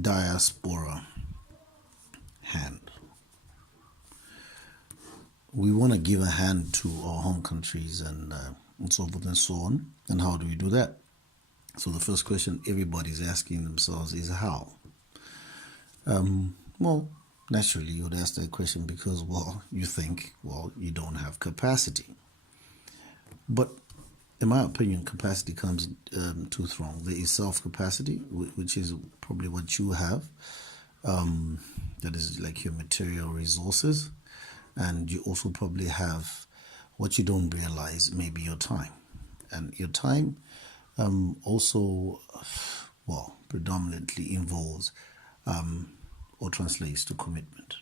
Diaspora Hand. We want to give a hand to our home countries and so forth and so on. And how do we do that? So the first question everybody's asking themselves is how? Well, naturally you would ask that question because, you think, you don't have capacity. But in my opinion, capacity comes two throngs. There is self-capacity, which is probably what you have. That is like your material resources. And you also probably have what you don't realize, maybe your time. And your time also, predominantly involves or translates to commitment.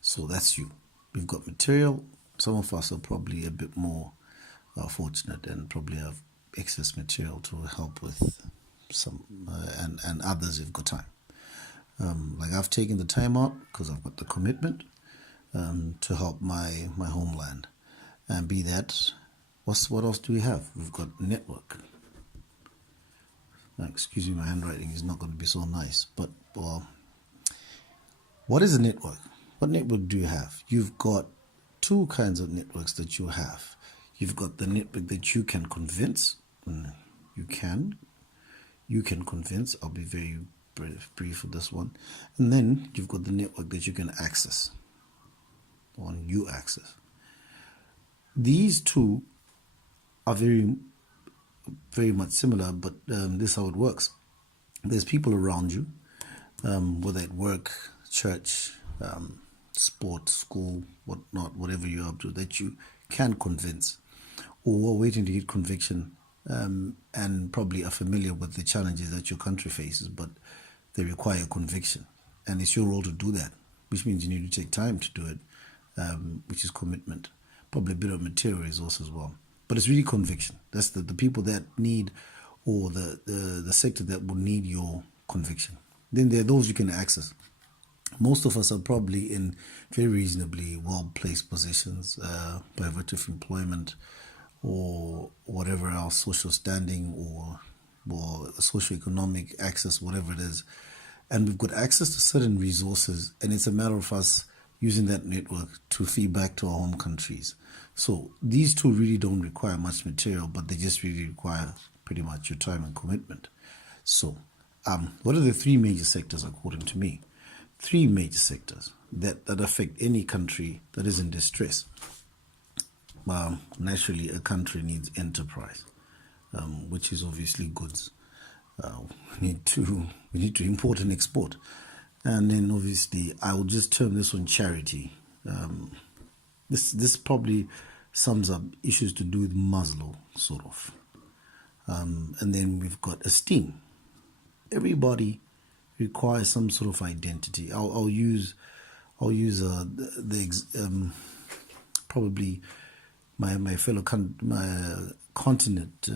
So that's you. We've got material. Some of us are probably a bit more fortunate and probably have excess material to help with some, and others have got time. Like I've taken the time out because I've got the commitment to help my homeland. And be that, what else do we have? We've got network. Now, excuse me, my handwriting is not going to be so nice. But, what is a network? What network do you have? You've got two kinds of networks that you have. You've got the network that you can convince. You can convince. I'll be very brief with this one. And then you've got the network that you can access. The one you access. These two are very, very much similar, but this is how it works. There's people around you, whether at work, church, sport, school, whatnot, whatever you're up to, that you can convince, or are waiting to get conviction, and probably are familiar with the challenges that your country faces, but they require conviction. And it's your role to do that, which means you need to take time to do it, which is commitment. Probably a bit of material resource as well. But it's really conviction. That's the people that need, or the sector that will need your conviction. Then there are those you can access. Most of us are probably in very reasonably well-placed positions by virtue of employment or whatever else, social standing or socio-economic access, whatever it is. And we've got access to certain resources, and it's a matter of us using that network to feed back to our home countries. So these two really don't require much material, but they just really require pretty much your time and commitment. So what are the three major sectors according to me? Three major sectors that affect any country that is in distress. Naturally, a country needs enterprise, which is obviously goods. We need to import and export. And then obviously, I will just term this one charity. This probably sums up issues to do with Maslow, sort of. And then we've got esteem. Everybody requires some sort of identity. I'll use probably my fellow continent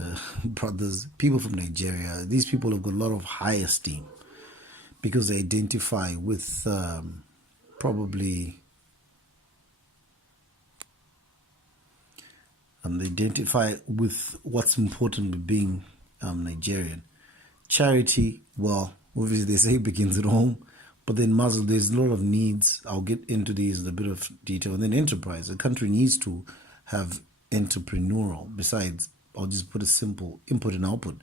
brothers, people from Nigeria. These people have got a lot of high esteem because they identify with they identify with what's important with being Nigerian. Charity, obviously they say it begins at home, but then Maslow, there's a lot of needs. I'll get into these in a bit of detail. And then enterprise. A country needs to have entrepreneurial. Besides, I'll just put a simple input and output,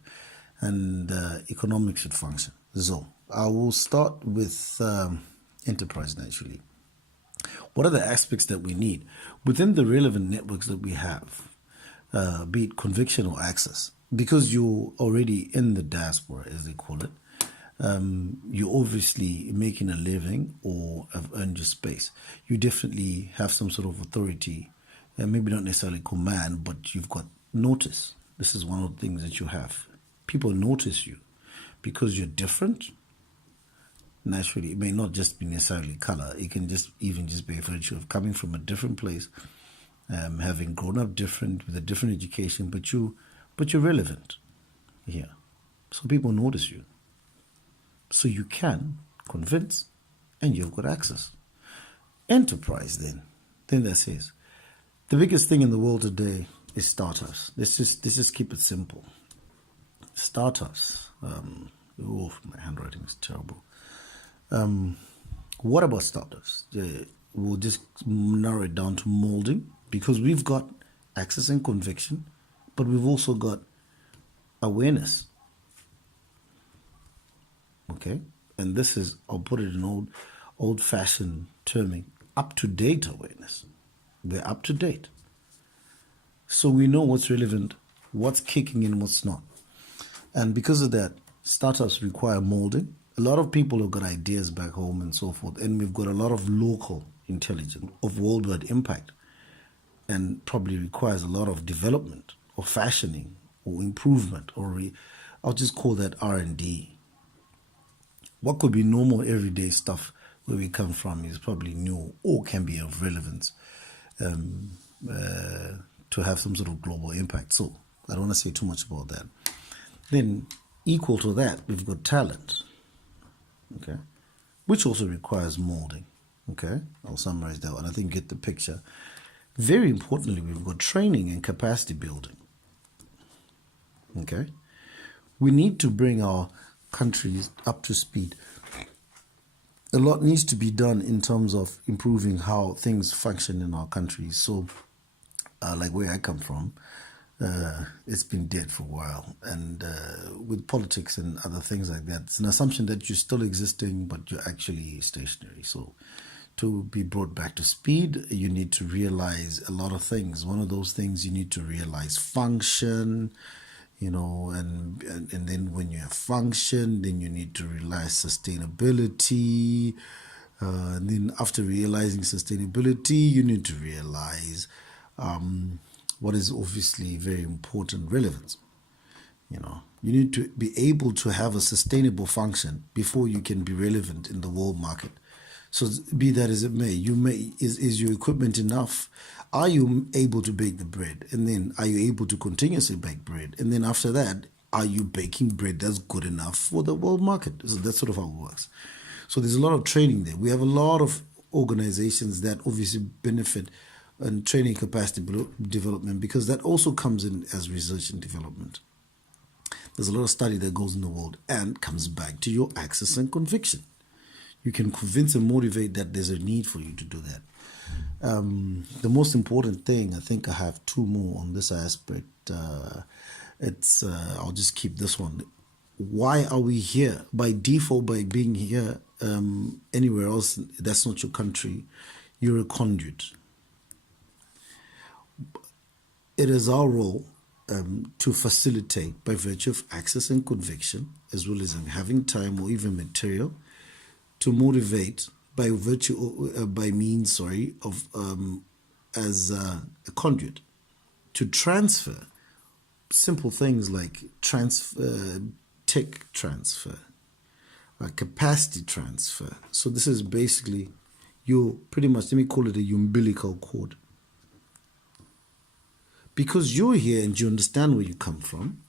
and economics should function. So I will start with enterprise naturally. What are the aspects that we need within the relevant networks that we have, be it conviction or access? Because you're already in the diaspora, as they call it, you're obviously making a living or have earned your space. You definitely have some sort of authority, maybe not necessarily command, but you've got notice. This is one of the things that you have. People notice you because you're different. Naturally, it may not just be necessarily color. It can just be a virtue of coming from a different place, having grown up different with a different education, but you're relevant here. So people notice you. So you can convince, and you've got access. Enterprise then that says, the biggest thing in the world today is startups. Let's just keep it simple. Startups, Oh, my handwriting is terrible. What about startups? We'll just narrow it down to molding, because we've got access and conviction, but we've also got awareness. Okay? And this is, I'll put it in old-fashioned terming, up-to-date awareness. We're up to date. So we know what's relevant, what's kicking in, what's not. And because of that, startups require molding. A lot of people have got ideas back home and so forth, and we've got a lot of local intelligence of worldwide impact, and probably requires a lot of development or fashioning or improvement, or I'll just call that R&D. What could be normal everyday stuff where we come from is probably new or can be of relevance to have some sort of global impact. So I don't want to say too much about that. Then equal to that, we've got talent, okay, which also requires molding. Okay, I'll summarize that one. I think you get the picture. Very importantly, we've got training and capacity building. Okay, we need to bring our countries up to speed. A lot needs to be done in terms of improving how things function in our countries. So, like where I come from, it's been dead for a while. And with politics and other things like that, it's an assumption that you're still existing, but you're actually stationary. So to be brought back to speed, you need to realize a lot of things. One of those things, you need to realize function, you know, and then when you have function, then you need to realize sustainability. And then after realizing sustainability, you need to realize what is obviously very important, relevance. You know, you need to be able to have a sustainable function before you can be relevant in the world market. So be that as it may, is your equipment enough? Are you able to bake the bread? And then are you able to continuously bake bread? And then after that, are you baking bread that's good enough for the world market? So that's sort of how it works. So there's a lot of training there. We have a lot of organizations that obviously benefit in training capacity development, because that also comes in as research and development. There's a lot of study that goes in the world and comes back to your access and conviction. You can convince and motivate that there's a need for you to do that. The most important thing, I think I have two more on this aspect. I'll just keep this one. Why are we here? By default, by being here, anywhere else, that's not your country, you're a conduit. It is our role to facilitate by virtue of access and conviction, as well as having time or even material, to motivate by virtue, by means, of as a conduit, to transfer simple things like tech transfer, capacity transfer. So this is basically your, pretty much, let me call it a umbilical cord. Because you're here and you understand where you come from,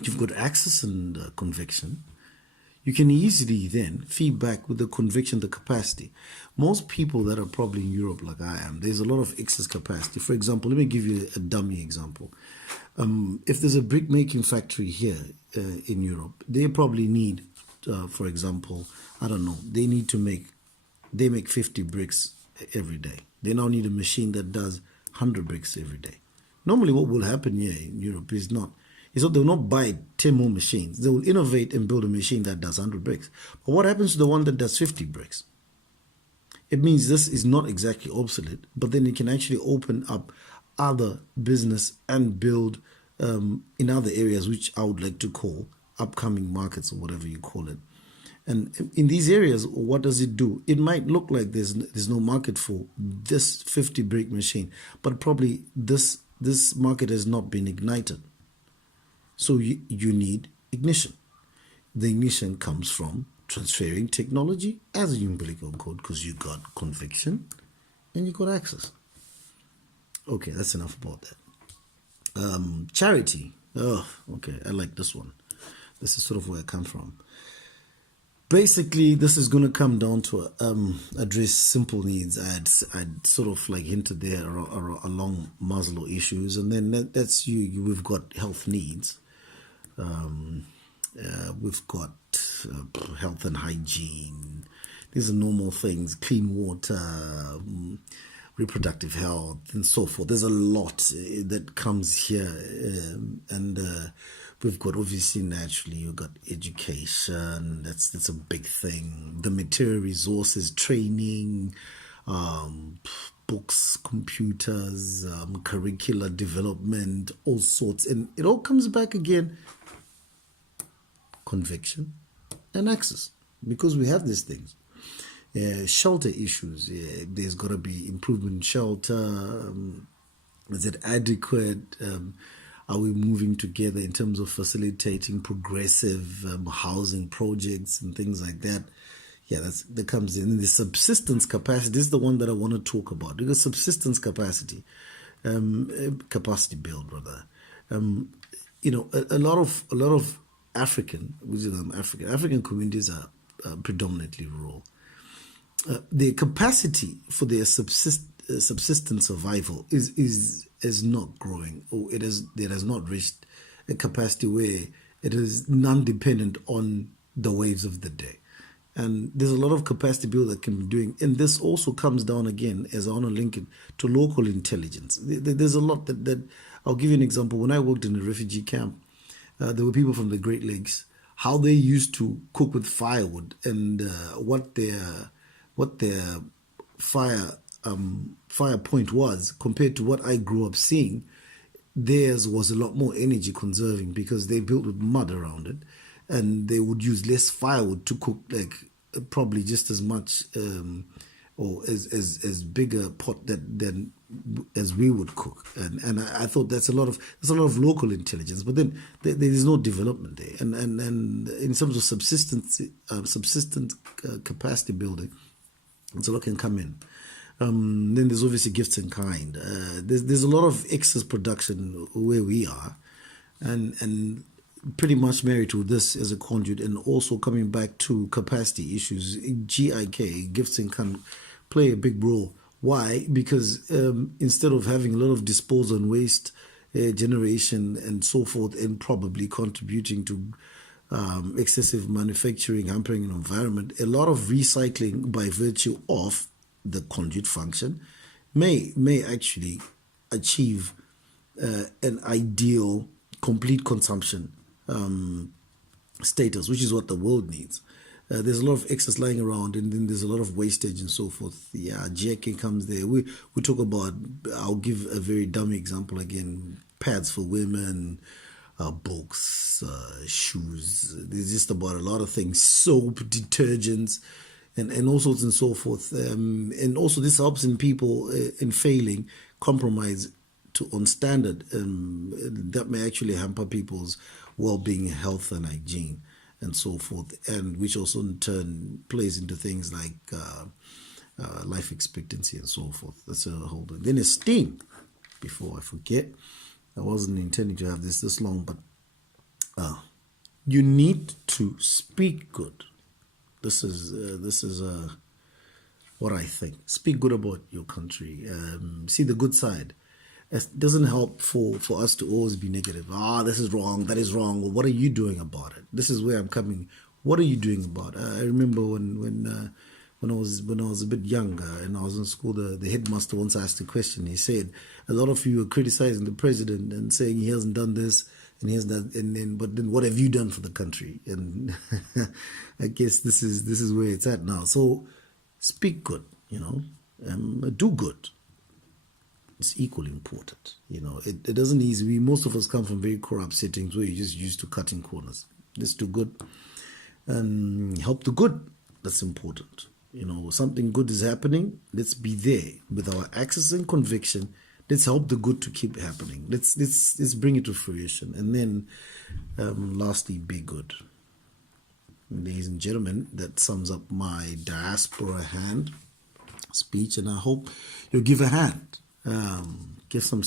you've got access and conviction, you can easily then feed back with the conviction, the capacity. Most people that are probably in Europe like I am, there's a lot of excess capacity. For example, let me give you a dummy example. If there's a brick making factory here in Europe, they probably need, for example, I don't know, they make 50 bricks every day. They now need a machine that does 100 bricks every day. Normally what will happen here in Europe is they'll not buy 10 more machines. They will innovate and build a machine that does 100 bricks. But what happens to the one that does 50 bricks? It means this is not exactly obsolete, but then it can actually open up other business and build in other areas, which I would like to call upcoming markets or whatever you call it. And in these areas, what does it do? It might look like there's no market for this 50 brick machine, but probably this market has not been ignited. So you need ignition. The ignition comes from transferring technology as a umbilical cord, because you got conviction and you got access. Okay, that's enough about that. Charity. Oh, okay, I like this one. This is sort of where I come from. Basically, this is going to come down to address simple needs. I'd sort of like hinted there along Maslow issues, and then that's we've got health needs. We've got health and hygiene. These are normal things, clean water, reproductive health, and so forth. There's a lot that comes here. And we've got, obviously, naturally, you've got education. That's a big thing. The material resources, training, books, computers, curricular development, all sorts. And it all comes back again, conviction and access, because we have these things. Shelter issues, there's got to be improvement in shelter. Is it adequate? Are we moving together in terms of facilitating progressive housing projects and things like that? Yeah, that comes in. And the subsistence capacity, this is the one that I want to talk about, because subsistence capacity, capacity build rather. A lot of African communities are predominantly rural. The capacity for their subsistence survival is not growing, or it has not reached a capacity where it is non-dependent on the waves of the day. And there's a lot of capacity build that can be doing. And this also comes down again, as I want to link it to local intelligence. There's a lot that I'll give you an example. When I worked in a refugee camp, there were people from the Great Lakes, how they used to cook with firewood, and what their fire point was compared to what I grew up seeing. Theirs was a lot more energy conserving because they built with mud around it, and they would use less firewood to cook, like probably just as much or as big a pot than as we would cook. And I thought there's a lot of local intelligence, but then there is no development there. And in terms of subsistence capacity building, so what can come in. Then there's obviously gifts in kind. There's a lot of excess production where we are, and pretty much married to this as a conduit, and also coming back to capacity issues. GIK, gifts in kind, play a big role. Why? Because instead of having a lot of disposal and waste generation and so forth, and probably contributing to excessive manufacturing, hampering an environment, a lot of recycling by virtue of the conduit function may actually achieve an ideal complete consumption status, which is what the world needs. There's a lot of excess lying around, and then there's a lot of wastage and so forth. Yeah, GIK comes there. We talk about, I'll give a very dummy example again, pads for women, books, shoes. There's just about a lot of things, soap, detergents, and all sorts and so forth. And also this helps in people in failing compromise on standard. That may actually hamper people's well-being, health, and hygiene, and so forth, and which also in turn plays into things like life expectancy and so forth. That's a whole thing. Then esteem. Before I forget, I wasn't intending to have this long, but you need to speak good. This is what I think. Speak good about your country. See the good side. It doesn't help for us to always be negative. This is wrong, that is wrong. Well, what are you doing about it? This is where I'm coming. What are you doing about it? I remember when I was a bit younger and I was in school, the headmaster once asked a question. He said, a lot of you are criticizing the president and saying he hasn't done this and he hasn't done, but then what have you done for the country? And I guess this is where it's at now. So speak good, do good. It's equally important. It doesn't easy. Most of us come from very corrupt settings where you're just used to cutting corners. Let's do good and help the good. That's important. Something good is happening. Let's be there with our access and conviction. Let's help the good to keep happening. Let's bring it to fruition. And then, lastly, be good. Ladies and gentlemen, that sums up my Diaspora Hand speech, and I hope you'll give a hand. Give some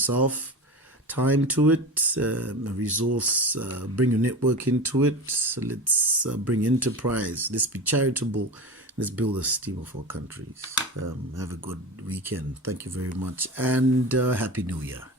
time to it, a resource, bring your network into it. So let's bring enterprise. Let's be charitable. Let's build a esteem of our countries. Have a good weekend. Thank you very much, and Happy New Year.